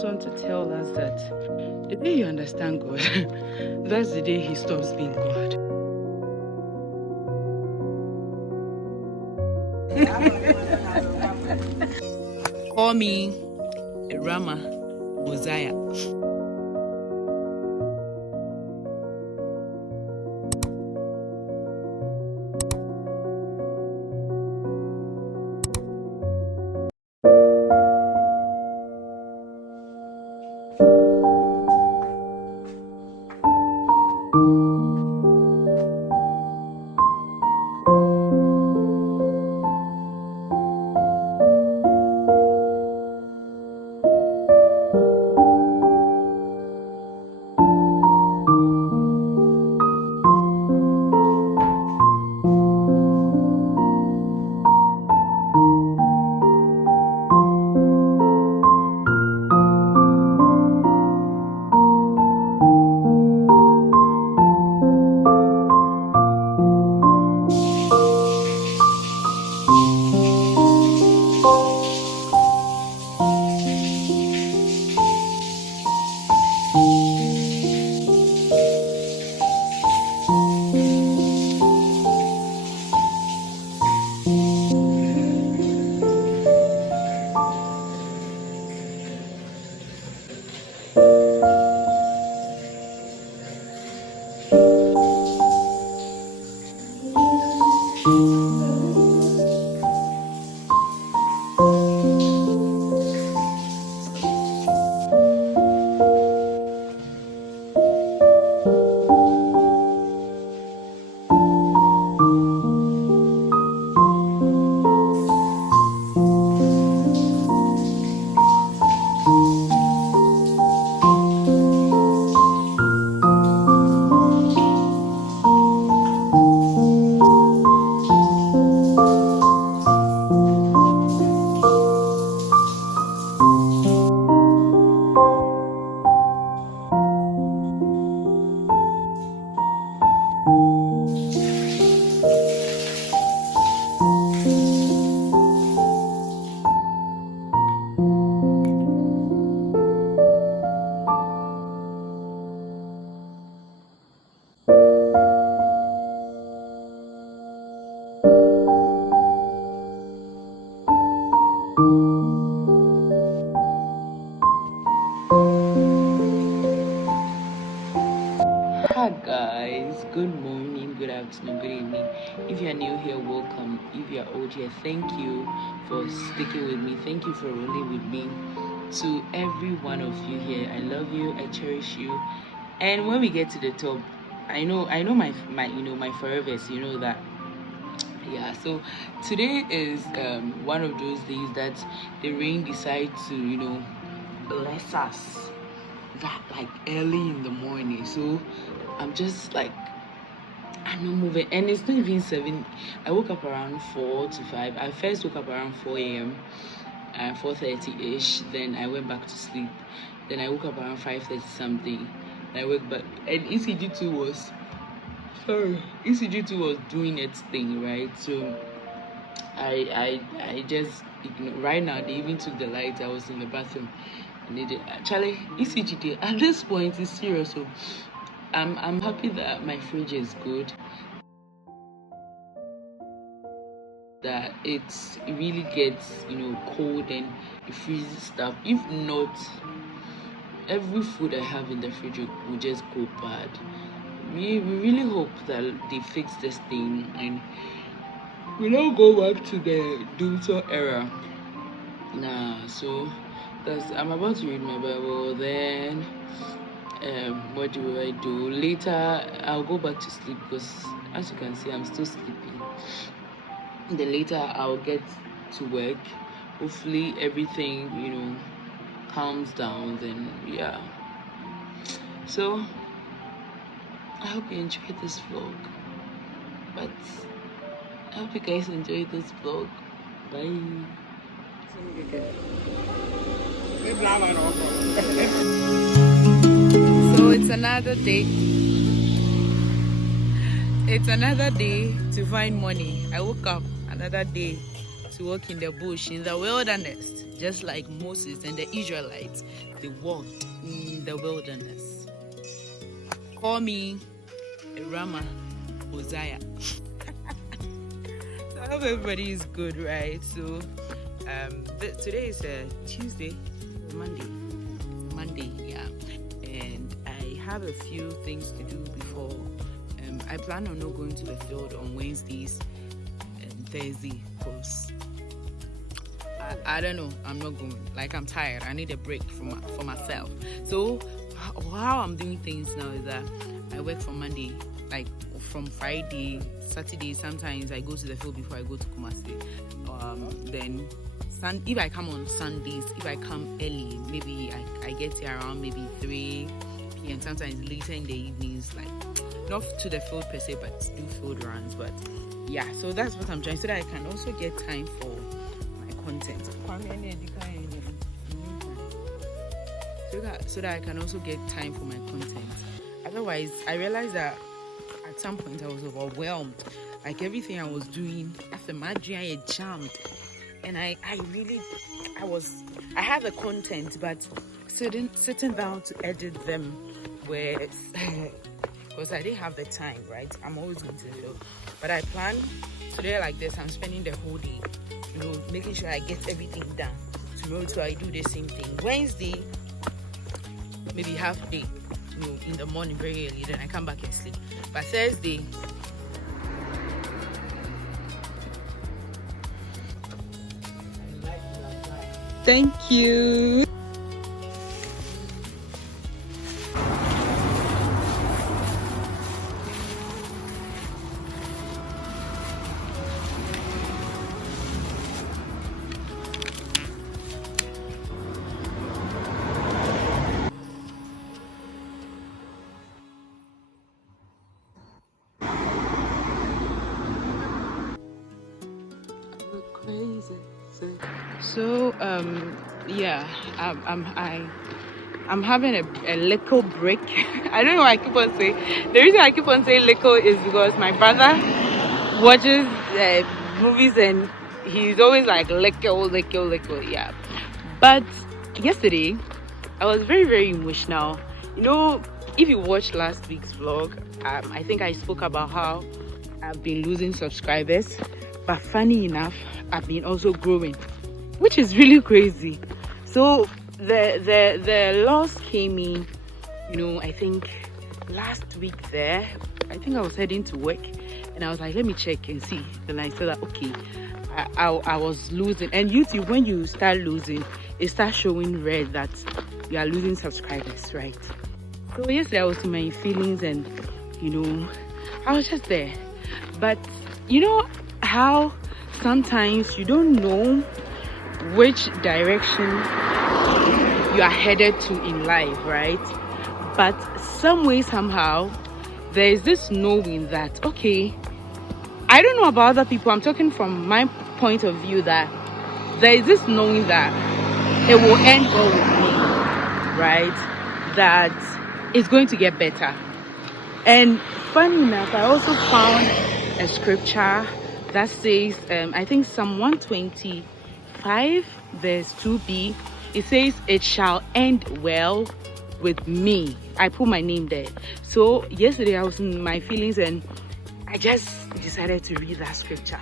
goes on to tell us that the day you understand God, that's the day He stops being God. Call me Rama Bozaya. Hi guys, good morning, good afternoon, good evening. If you're new here, welcome. If you're old here, thank you for sticking with me. Thank you for rolling with me. To every one of you here, I love you, I cherish you. And when we get to the top, I know my my forevers, you know that. Yeah, so today is one of those days that the rain decides to, bless us that like early in the morning. So I'm just like, I'm not moving, and it's not even 7. I woke up around 4 to 5. I first woke up around 4 a.m. and 4:30 ish. Then I went back to sleep. Then I woke up around 5:30 something. I woke back, and ECG2 was doing its thing, right? So I just right now they even took the light. I was in the bathroom. Charlie, ECG at this point is serious. So I'm happy that my fridge is good. That it really gets cold and it freezes stuff. If not, every food I have in the fridge will just go bad. We really hope that they fix this thing and we don't go back to the Doomsday era. Nah, so that's I'm about to read my Bible. Then what do I do? Later I'll go back to sleep because as you can see I'm still sleeping. Then later I'll get to work. Hopefully everything, calms down. Then yeah. So I hope you enjoyed this vlog. But I hope you guys enjoyed this vlog. Bye. So it's another day. It's another day to find money. I woke up another day to work in the bush, in the wilderness. just like Moses and the Israelites, they walked in the wilderness. Call me a Rama Hosea. So I hope everybody is good, right? So today is Tuesday or Monday, yeah. And I have a few things to do before. I plan on not going to the field on Wednesdays and Thursday because I don't know. I'm not going. Like, I'm tired. I need a break for myself. So how I'm doing things now is that I work from Monday, like from Friday, Saturday. Sometimes I go to the field before I go to Kumasi. Then if I come on Sundays, if I come early, maybe I get here around maybe 3 p.m. Sometimes later in the evenings, like not to the field per se, but do field runs. But yeah, so that's what I'm trying, so that I can also get time for content, so that I can also get time for my content. Otherwise, I realized that at some point I was overwhelmed. Like, everything I was doing after my dream, I jammed, and I had the content, but sitting down to edit them where because I didn't have the time, right? I'm always going to the field, but I plan today like this. I'm spending the whole day, making sure I get everything done. Tomorrow too, I do the same thing. Wednesday, maybe half day, in the morning very early, then I come back and sleep. But Thursday, thank you. So yeah, I'm having a little break. I don't know why I keep on saying. The reason I keep on saying little is because my brother watches movies and he's always like little, yeah. But yesterday I was very, very emotional. If you watched last week's vlog, I think I spoke about how I've been losing subscribers, but funny enough, I've been also growing, which is really crazy. So the loss came in, I think last week there. I think I was heading to work and I was like, let me check and see. Then I said that, okay, I was losing. And YouTube, when you start losing, it starts showing red that you are losing subscribers, right? So yesterday I was in my feelings and, I was just there. But how sometimes you don't know which direction you are headed to in life, right? But some way, somehow, there is this knowing that, okay, I don't know about other people, I'm talking from my point of view, that there is this knowing that it will end well with me, right? That it's going to get better. And funny enough, I also found a scripture that says, I think Psalm 125 verse 2b, it says, it shall end well with me. I put my name there. So yesterday I was in my feelings and I just decided to read that scripture,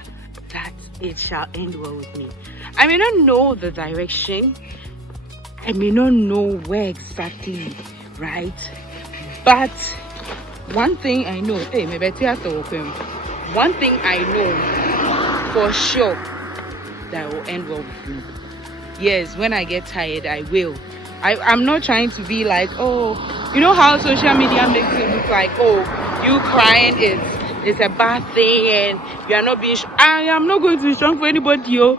that it shall end well with me. I may not know the direction, I may not know where exactly, right? But one thing I know, one thing I know for sure, that it will end well with me. Yes, when I get tired, I will. I'm not trying to be like, oh, you know how social media makes it look like, oh, you crying is a bad thing and you are not being I am not going to be strong for anybody, yo.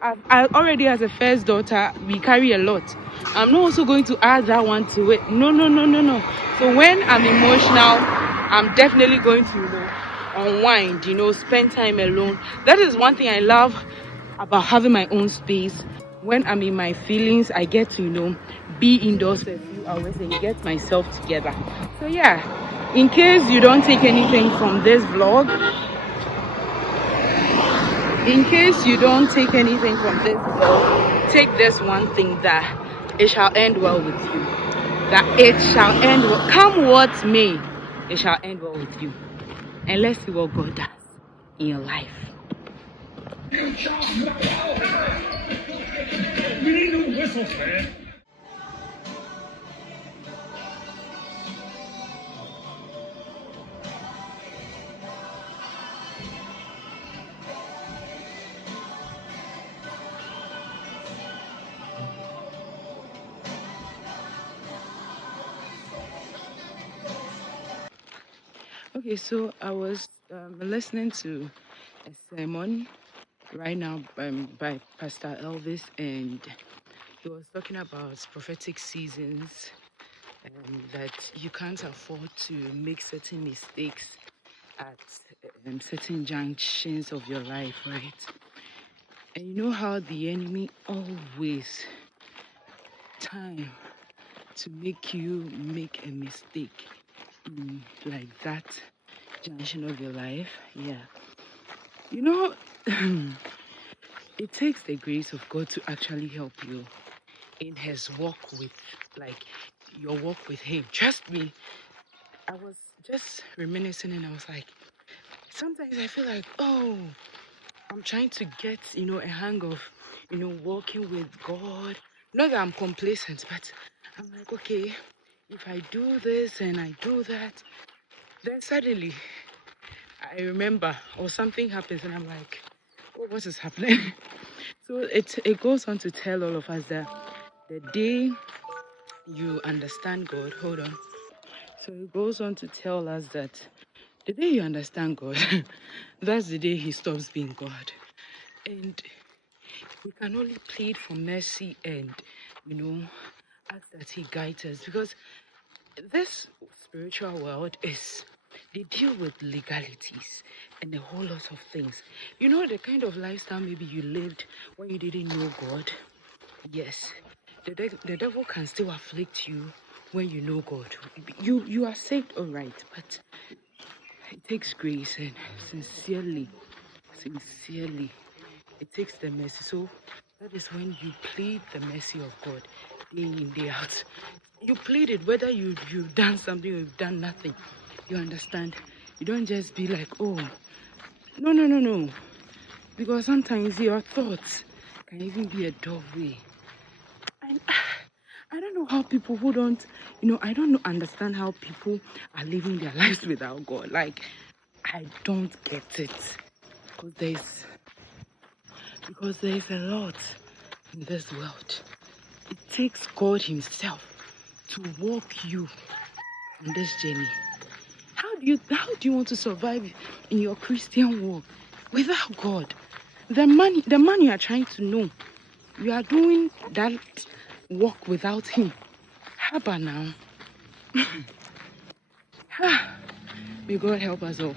I already, as a first daughter, we carry a lot. I'm not also going to add that one to it. No. So when I'm emotional, I'm definitely going to unwind, spend time alone. That is one thing I love about having my own space. When I'm in my feelings, I get to be indoors for a few hours and get myself together. So yeah, in case you don't take anything from this vlog, Take this one thing, that it shall end well with you. That it shall end well. Come what may, it shall end well with you. And let's see what God does in your life. We need new whistles, man. Okay, so I was listening to a sermon right now by Pastor Elvis, and he was talking about prophetic seasons, that you can't afford to make certain mistakes at certain junctions of your life, right? And you know how the enemy always time to make you make a mistake in like that junction of your life. Yeah, you know, it takes the grace of God to actually help you in his walk with, like, your walk with him. Trust me, I was just reminiscing and I was like, sometimes I feel like, oh, I'm trying to get, a hang of, walking with God. Not that I'm complacent, but I'm like, okay, if I do this and I do that, then suddenly I remember, or something happens and I'm like, oh, what is happening? So it goes on to tell all of us that the day you understand God, hold on. So it goes on to tell us that the day you understand God, that's the day he stops being God. And we can only plead for mercy and, ask that he guides us, because this spiritual world they deal with legalities and a whole lot of things. You know, the kind of lifestyle maybe you lived when you didn't know God. Yes, the devil can still afflict you when you know God. You are saved, all right, but it takes grace and sincerely, it takes the mercy. So that is when you plead the mercy of God day in, day out. You plead it whether you've done something or you've done nothing. You understand? You don't just be like, oh, no. Because sometimes your thoughts can even be a doorway. And I don't know how people who don't, I don't understand how people are living their lives without God. Like, I don't get it. Because there is a lot in this world. It takes God himself to walk you on this journey. How do you want to survive in your Christian walk without God? The man you are trying to know, you are doing that walk without him. How about now? May God help us all.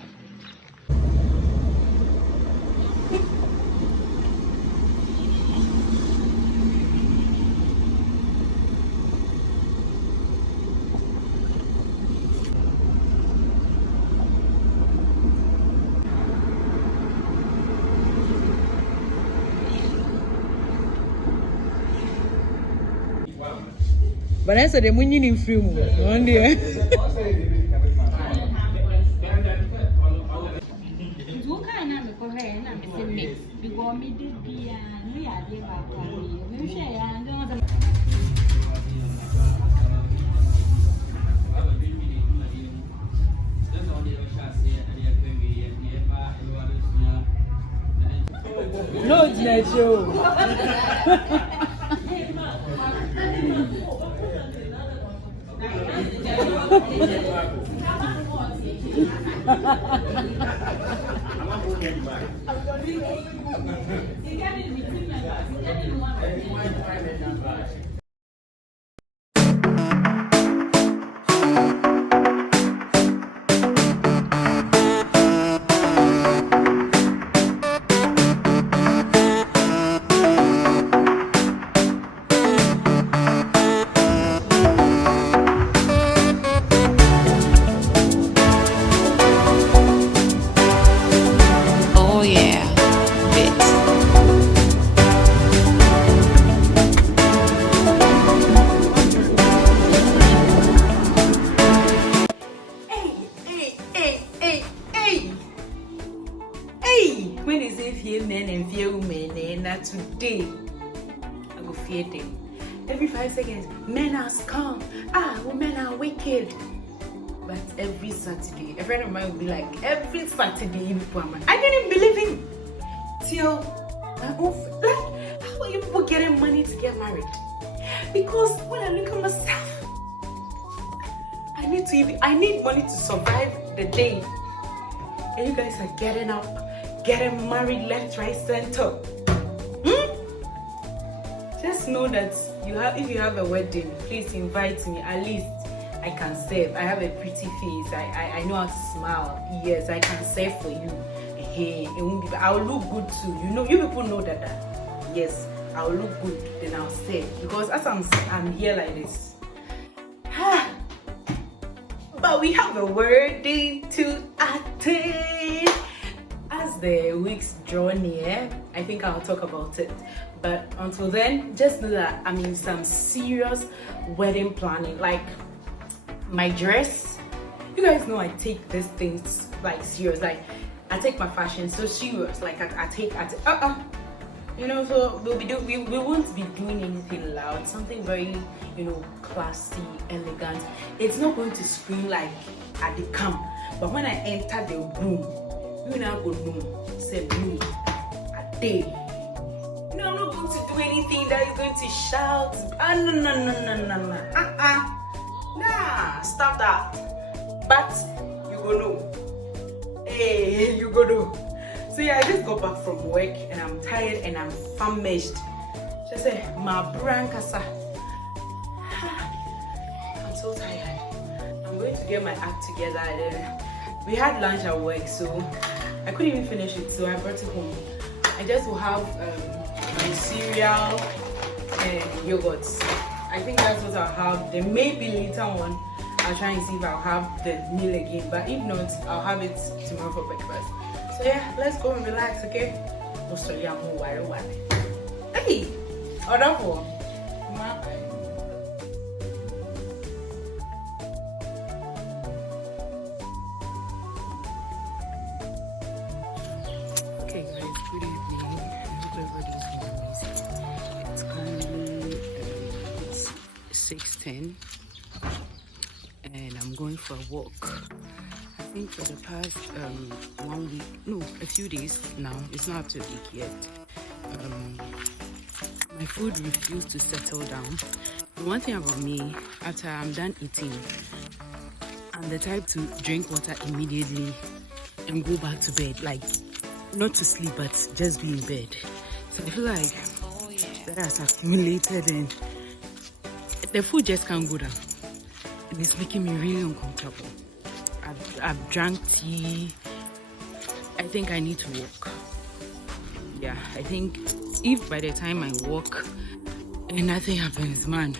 But I said the money in free one day. No, it's not show. Oh yeah, bit. But today, I go fear them. Every 5 seconds, men are scum. Women are wicked. But every Saturday, a friend of mine will be like, every Saturday, I didn't believe him. Till my own, like, how are you people getting money to get married? Because when I look at myself, I need money to survive the day. And you guys are getting up, getting married left, right, center. Just know that if you have a wedding, please invite me. At least I can serve. I have a pretty face. I know how to smile. Yes, I can serve for you. Hey, it won't be. I'll look good too. You people know that. Yes, I'll look good. Then I'll serve, because as I'm here like this. But we have a wedding to attend. As the weeks draw near, I think I'll talk about it. But until then, just know that I'm in some serious wedding planning. Like my dress, you guys know I take these things like serious. Like I take my fashion so serious. Like I take so we won't be doing anything loud. Something very classy, elegant. It's not going to scream like at the camp. But when I enter the room, you now go know. Say me a day. I'm not going to do anything that is going to shout. No. Nah, stop that. But you go know. Hey, you go know. So yeah, I just got back from work and I'm tired and I'm famished. She said, my brancasa. I'm so tired. I'm going to get my act together. We had lunch at work, so I couldn't even finish it, so I brought it home. I just will have my cereal and yogurts. I think that's what I'll have. There may be later on. I'll try and see if I'll have the meal again. But if not, I'll have it tomorrow for breakfast. So yeah, let's go and relax, okay? Hey! Order for. Okay guys, good evening. I hope everybody's doing amazing. It's currently 6:10 and I'm going for a walk. I think for the past 1 week, no, a few days now, it's not up to a week yet, my food refused to settle down. The one thing about me, after I'm done eating, I'm the type to drink water immediately and go back to bed, like not to sleep but just be in bed. So I feel like that has accumulated and the food just can't go down. And it's making me really uncomfortable. I've drank tea. I think I need to walk. Yeah, I think if by the time I walk and nothing happens, man,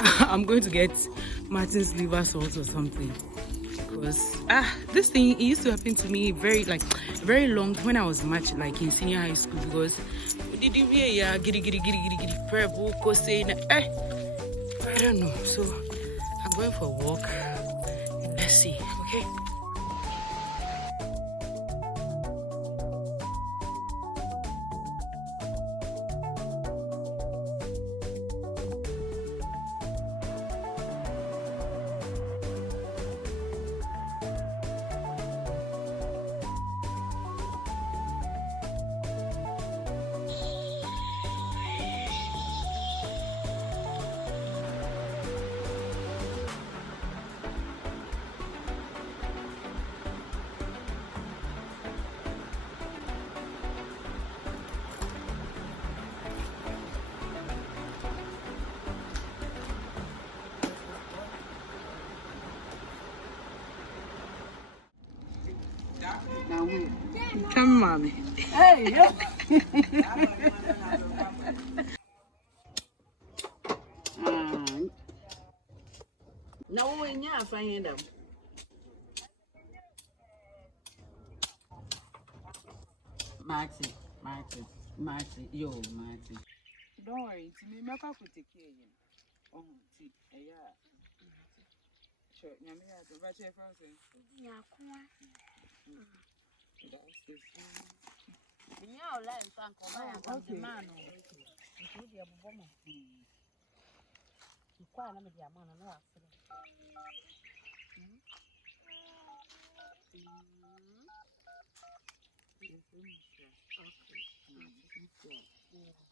I'm going to get Martin's liver salt or something. Because this thing, it used to happen to me very long when I was much like in senior high school, because I don't know. So I'm going for a walk. Let's see, okay? Come on. Hey, yo. No, we can't find them. Marty, yo, Marty. Don't worry, it's me. Make up with the key. Oh, yeah. Sure, Yamia, the bachelor frozen. Yeah, come on. That's this one. Minya ola nso anka oba ya nka okay. man no. Nso di abobo mo. Kwa na me di ama no na afre. Yes, I'm sure. Okay.